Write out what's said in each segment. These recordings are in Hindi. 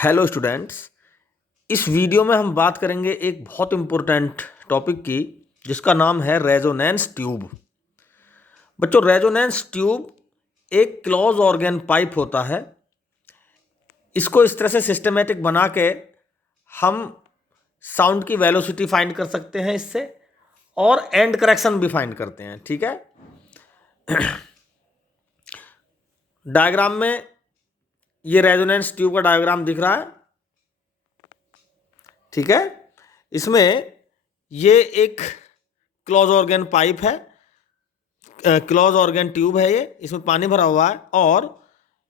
Hello students. इस वीडियो में हम बात करेंगे एक बहुत इम्पोर्टेंट टॉपिक की, जिसका नाम है रेजोनेंस ट्यूब। बच्चों, रेजोनेंस ट्यूब एक क्लोज ऑर्गन पाइप होता है। इसको इस तरह से सिस्टमेटिक बना के हम साउंड की वेलोसिटी फाइंड कर सकते हैं इससे, और एंड करेक्शन भी फाइंड करते हैं। ठीक है। डायग्राम में ये रेजोनेंस ट्यूब का डायग्राम दिख रहा है। ठीक है। इसमें ये एक क्लोज ऑर्गन पाइप है, क्लोज ऑर्गन ट्यूब है ये। इसमें पानी भरा हुआ है और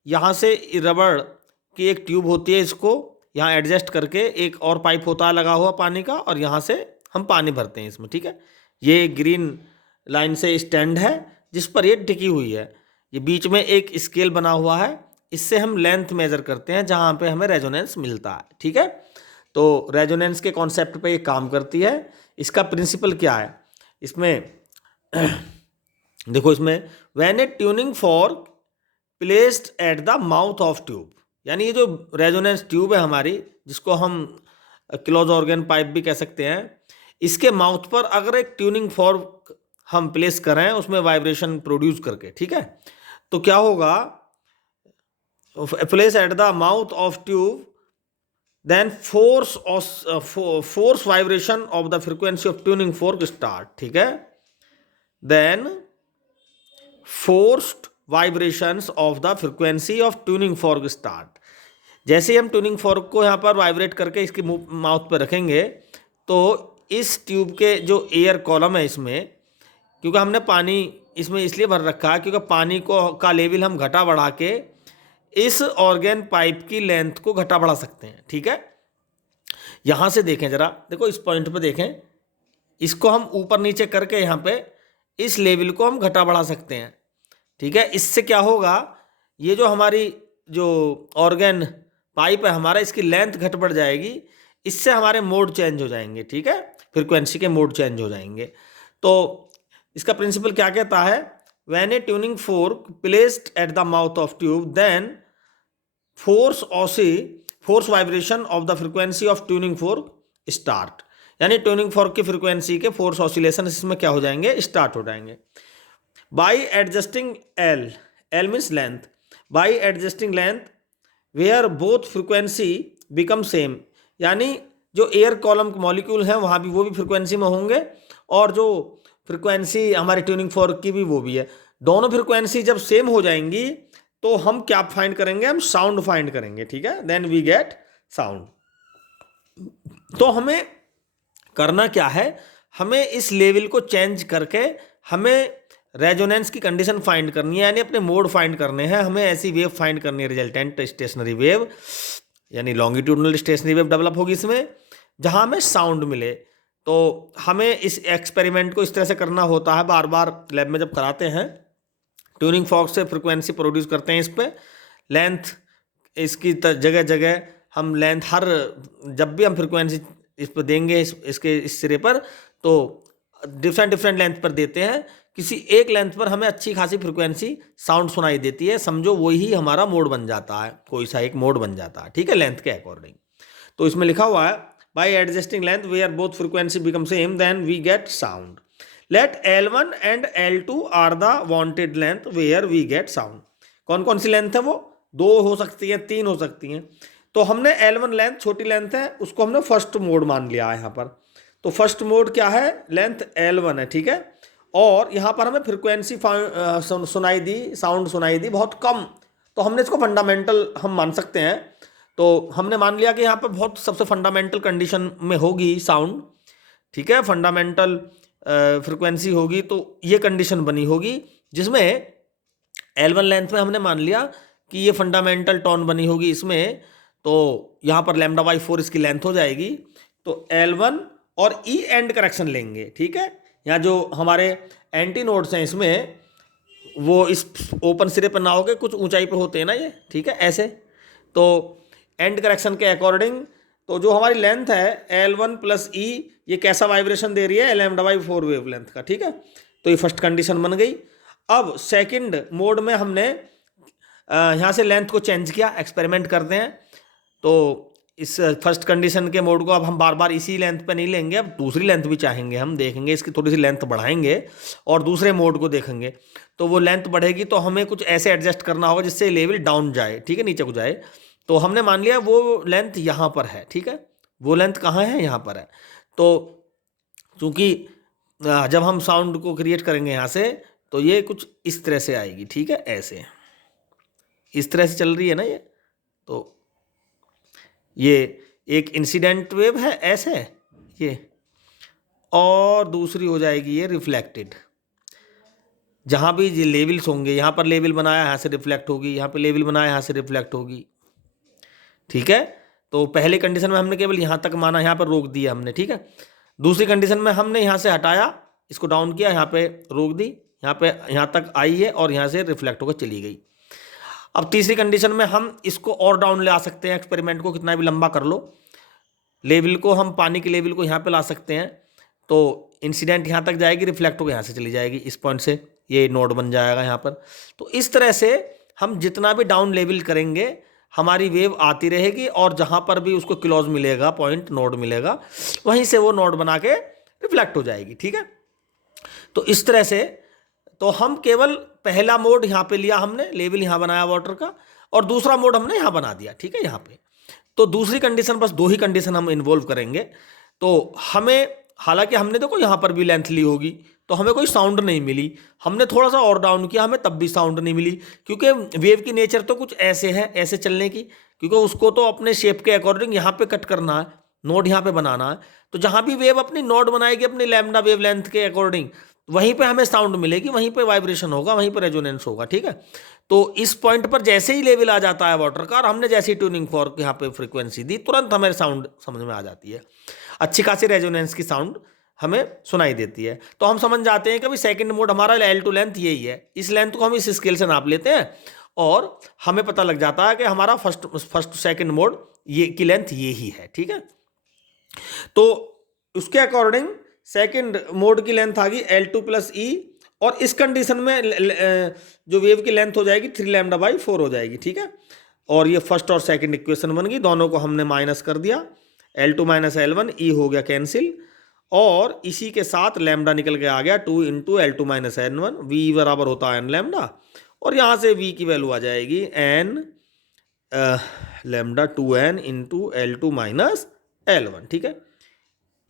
यहाँ से रबड़ की एक ट्यूब होती है, इसको यहाँ एडजस्ट करके एक और पाइप होता है लगा हुआ पानी का, और यहाँ से हम पानी भरते हैं इसमें। ठीक है। ये ग्रीन लाइन से स्टैंड है जिस पर ये टिकी हुई है। ये बीच में एक स्केल बना हुआ है, इससे हम लेंथ मेजर करते हैं जहाँ पे हमें रेजोनेंस मिलता है। ठीक है। तो रेजोनेंस के कॉन्सेप्ट पे ये काम करती है। इसका प्रिंसिपल क्या है इसमें देखो, इसमें when a tuning fork placed at the mouth of tube, यानी ये जो रेजोनेंस ट्यूब है हमारी, जिसको हम क्लोज ऑर्गन पाइप भी कह सकते हैं, इसके माउथ पर अगर एक ट्यूनिंग फॉर्क हम प्लेस करें उसमें वाइब्रेशन प्रोड्यूस करके, ठीक है, तो क्या होगा, place at the mouth of tube, then force vibration of the frequency of tuning fork start. ठीक है। Then forced vibrations of the frequency of tuning fork start. जैसे ही हम ट्यूनिंग फॉर्क को यहाँ पर वाइब्रेट करके इसकी माउथ पर रखेंगे, तो इस ट्यूब के जो एयर कॉलम है इसमें, क्योंकि हमने पानी इसमें इसलिए भर रखा है क्योंकि पानी को का लेवल हम घटा बढ़ा के इस ऑर्गन पाइप की लेंथ को घटा बढ़ा सकते हैं। ठीक है। यहाँ से देखें जरा, देखो इस पॉइंट पे देखें, इसको हम ऊपर नीचे करके यहाँ पे इस लेवल को हम घटा बढ़ा सकते हैं। ठीक है। इससे क्या होगा, ये जो हमारी जो ऑर्गन पाइप है हमारा, इसकी लेंथ घट बढ़ जाएगी, इससे हमारे मोड चेंज हो जाएंगे। ठीक है। फ्रीक्वेंसी के मोड चेंज हो जाएंगे। तो इसका प्रिंसिपल क्या कहता है, when a tuning fork placed at the mouth of tube, then force vibration of the frequency of tuning fork start, यानी ट्यूनिंग फोर्क की फ्रीक्वेंसी के फोर्स ऑसिलेशन इसमें क्या हो जाएंगे, स्टार्ट हो जाएंगे। By adjusting L means length, by adjusting length where both frequency become same, यानी जो एयर कॉलम मॉलिक्यूल हैं वहाँ भी वो भी फ्रिक्वेंसी में होंगे, और जो फ्रिक्वेंसी हमारी ट्यूनिंग फॉर्क की भी वो भी है। दोनों फ्रिक्वेंसी जब सेम हो जाएंगी तो हम क्या फाइंड करेंगे, हम साउंड फाइंड करेंगे। ठीक है। Then we get sound. तो हमें करना क्या है, हमें इस लेवल को चेंज करके हमें रेजोनेंस की कंडीशन फाइंड करनी है, यानी अपने मोड फाइंड करने हैं। हमें ऐसी वेव फाइंड करनी है, रिजल्टेंट स्टेशनरी वेव, यानी लॉन्गिट्यूडनल स्टेशनरी वेव डेवलप होगी इसमें, जहां हमें साउंड मिले। तो हमें इस एक्सपेरिमेंट को इस तरह से करना होता है, बार बार लैब में जब कराते हैं, ट्यूनिंग फॉर्क से फ्रिक्वेंसी प्रोड्यूस करते हैं, इस पर लेंथ, इसकी जगह जगह हम लेंथ, हर जब भी हम फ्रिक्वेंसी इस पर देंगे, इसके इस सिरे पर, तो डिफरेंट लेंथ पर देते हैं। किसी एक लेंथ पर हमें अच्छी खासी फ्रिक्वेंसी साउंड सुनाई देती है, समझो वही हमारा मोड बन जाता है, कोई सा एक मोड बन जाता है। ठीक है, लेंथ के अकॉर्डिंग। तो इसमें लिखा हुआ है, by adjusting length where both frequency become same, then we get sound. Let L1 and L2 are the wanted length where we get sound. कौन कौन सी लेंथ है वो, दो हो सकती है, तीन हो सकती हैं। तो हमने L1 लेंथ, छोटी लेंथ है, उसको हमने फर्स्ट मोड मान लिया है यहाँ पर। तो फर्स्ट मोड क्या है, लेंथ L1 है। ठीक है। और यहाँ पर हमें फ्रिक्वेंसी सुनाई दी, साउंड सुनाई दी बहुत कम, तो हमने इसको फंडामेंटल हम मान सकते हैं। तो हमने मान लिया कि यहाँ पर बहुत सबसे फंडामेंटल कंडीशन में होगी साउंड। ठीक है, फंडामेंटल फ्रिक्वेंसी होगी, तो ये कंडीशन बनी होगी जिसमें L1 लेंथ में हमने मान लिया कि ये फंडामेंटल टोन बनी होगी इसमें। तो यहाँ पर λ/4 इसकी लेंथ हो जाएगी। तो L1 और E एंड करेक्शन लेंगे। ठीक है। यहाँ जो हमारे एंटी नोड्स हैं इसमें, वो इस ओपन सिरे पर ना होके कुछ ऊंचाई पे होते हैं ना ये। ठीक है, ऐसे। तो एंड करेक्शन के अकॉर्डिंग, तो जो हमारी लेंथ है L1 प्लस E, ये कैसा वाइब्रेशन दे रही है, λ/4 वेव लेंथ का। ठीक है। तो ये फर्स्ट कंडीशन बन गई। अब सेकंड मोड में हमने यहाँ से लेंथ को चेंज किया, एक्सपेरिमेंट करते हैं। तो इस फर्स्ट कंडीशन के मोड को अब हम बार बार इसी लेंथ पे नहीं लेंगे, अब दूसरी लेंथ भी चाहेंगे, हम देखेंगे इसकी थोड़ी सी लेंथ बढ़ाएंगे और दूसरे मोड को देखेंगे। तो वो लेंथ बढ़ेगी तो हमें कुछ ऐसे एडजस्ट करना होगा जिससे लेवल डाउन जाए, ठीक है, नीचे को जाए। तो हमने मान लिया वो लेंथ यहाँ पर है, ठीक है, वो लेंथ कहाँ है, यहाँ पर है। तो चूँकि जब हम साउंड को क्रिएट करेंगे यहाँ से तो ये कुछ इस तरह से आएगी, ठीक है, ऐसे इस तरह से चल रही है ना ये। तो ये एक इंसिडेंट वेव है ऐसे ये, और दूसरी हो जाएगी ये रिफ्लेक्टेड। जहाँ भी ये लेवल्स होंगे, यहाँ पर लेवल बनाया यहाँ से रिफ्लेक्ट होगी, यहाँ पे लेवल बनाया यहाँ से रिफ्लेक्ट होगी, ठीक है। तो पहले कंडीशन में हमने केवल यहाँ तक माना, यहाँ पर रोक दिया हमने, ठीक है। दूसरी कंडीशन में हमने यहाँ से हटाया, इसको डाउन किया, यहाँ पे रोक दी, यहाँ पे यहाँ तक आई है और यहाँ से रिफ्लेक्ट होकर चली गई। अब तीसरी कंडीशन में हम इसको और डाउन ले आ सकते हैं, एक्सपेरिमेंट को कितना भी लंबा कर लो, लेवल को हम पानी के लेवल को यहाँ पे ला सकते हैं। तो इंसिडेंट यहाँ तक जाएगी, रिफ्लेक्ट होकर यहाँ से चली जाएगी, इस पॉइंट से ये नोड बन जाएगा यहाँ पर। तो इस तरह से हम जितना भी डाउन लेवल करेंगे हमारी वेव आती रहेगी, और जहाँ पर भी उसको क्लोज मिलेगा, पॉइंट नोड मिलेगा, वहीं से वो नोड बना के रिफ्लेक्ट हो जाएगी, ठीक है। तो इस तरह से तो हम केवल पहला मोड यहाँ पे लिया हमने, लेवल यहाँ बनाया वाटर का, और दूसरा मोड हमने यहाँ बना दिया, ठीक है, यहाँ पे। तो दूसरी कंडीशन, बस दो ही कंडीशन हम इन्वॉल्व करेंगे। तो हमें, हालांकि हमने देखो यहाँ पर भी लेंथ ली होगी तो हमें कोई साउंड नहीं मिली, हमने थोड़ा सा और डाउन किया, हमें तब भी साउंड नहीं मिली, क्योंकि वेव की नेचर तो कुछ ऐसे है, ऐसे चलने की, क्योंकि उसको तो अपने शेप के अकॉर्डिंग यहाँ पे कट करना है, नोड यहाँ पे बनाना है। तो जहाँ भी वेव अपनी नोड बनाएगी अपनी लैम्डा वेव लेंथ के अकॉर्डिंग, वहीं पे हमें साउंड मिलेगी, वहीं पे वाइब्रेशन होगा, वहीं पे रेजोनेंस होगा, ठीक है। तो इस पॉइंट पर जैसे ही लेवल आ जाता है वाटर का, और हमने जैसी ट्यूनिंग फॉर्क यहाँ पे फ्रीक्वेंसी दी, तुरंत हमें साउंड समझ में आ जाती है, अच्छी खासी रेजोनेंस की साउंड हमें सुनाई देती है। तो हम समझ जाते हैं कि भाई सेकंड मोड हमारा L2 लेंथ यही है, इस लेंथ को हम इस स्केल से नाप लेते हैं और हमें पता लग जाता है कि हमारा फर्स्ट सेकंड मोड ये की लेंथ ये ही है, ठीक है। तो उसके अकॉर्डिंग सेकंड मोड की लेंथ आ गई L2 + E, और इस कंडीशन में जो वेव की लेंथ हो जाएगी 3λ/4 हो जाएगी, ठीक है। और ये फर्स्ट और सेकंड इक्वेशन बन गई, दोनों को हमने माइनस कर दिया, L2 - L1, E हो गया कैंसिल, और इसी के साथ लैम्डा निकल के आ गया 2 × L2 - N1, V बराबर होता है n λ, और यहाँ से V की वैल्यू आ जाएगी n λ 2n × L2 - L1, ठीक है।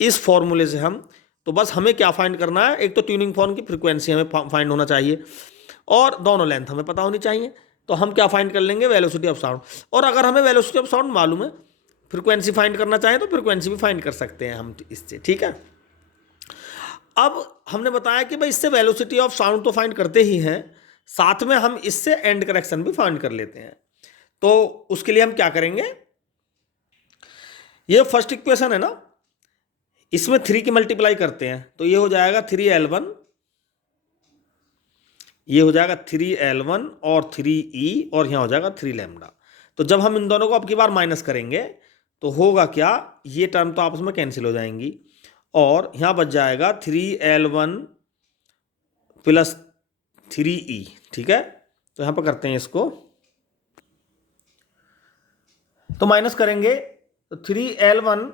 इस फॉर्मूले से हम, तो बस हमें क्या फाइंड करना है, एक तो ट्यूनिंग फॉर्म की फ्रीक्वेंसी हमें फाइंड होना चाहिए, और दोनों लेंथ हमें पता होनी चाहिए। तो हम क्या फाइंड कर लेंगे, वेलोसिटी ऑफ साउंड। और अगर हमें वेलोसिटी ऑफ साउंड मालूम है, फ्रीक्वेंसी फाइंड करना चाहें तो फ्रीक्वेंसी भी फाइंड कर सकते हैं हम इससे, ठीक है। अब हमने बताया कि भाई इससे वेलोसिटी ऑफ साउंड तो फाइंड करते ही हैं, साथ में हम इससे एंड करेक्शन भी फाइंड कर लेते हैं। तो उसके लिए हम क्या करेंगे, ये फर्स्ट इक्वेशन है ना, इसमें 3 की मल्टीप्लाई करते हैं, तो ये हो जाएगा 3L1, ये हो जाएगा 3L1 और 3E, और यहाँ हो जाएगा 3λ। तो जब हम इन दोनों को अब की बार माइनस करेंगे तो होगा क्या, ये टर्म तो आपस में कैंसिल हो जाएंगी, और यहाँ बच जाएगा 3L1 + 3E, ठीक है। तो यहाँ पर करते हैं इसको, तो माइनस करेंगे तो 3L1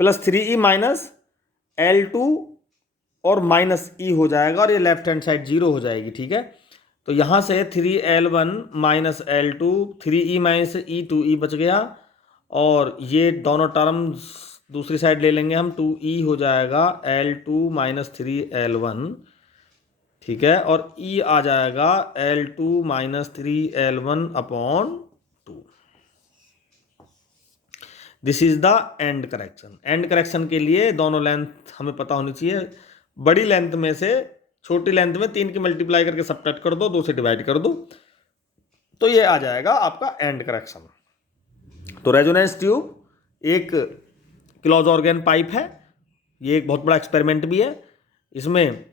+ 3E - L2 और -E हो जाएगा, और ये लेफ्ट हैंड साइड 0 हो जाएगी, ठीक है। तो यहाँ से 3L1 - L2, 3E - E 2E बच गया, और ये दोनों टर्म्स दूसरी साइड ले लेंगे हम, 2E हो जाएगा L2 - 3L1, ठीक है, और E आ जाएगा L2 - 3L1/2। This is the end correction. And correction के लिए दोनों लेंथ हमें पता होनी चाहिए, बड़ी लेंथ में से छोटी लेंथ में 3 की मल्टीप्लाई करके सब्ट्रैक्ट कर दो, 2 से डिवाइड कर दो, तो ये आ जाएगा आपका एंड करेक्शन। तो रेजोनेंस ट्यूब एक क्लोज ऑर्गन पाइप है, ये एक बहुत बड़ा एक्सपेरिमेंट भी है, इसमें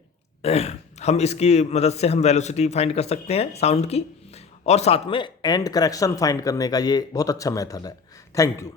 हम इसकी मदद से हम वेलोसिटी फाइंड कर सकते हैं साउंड की, और साथ में एंड करेक्शन फाइंड करने का ये बहुत अच्छा मेथड है। Thank you.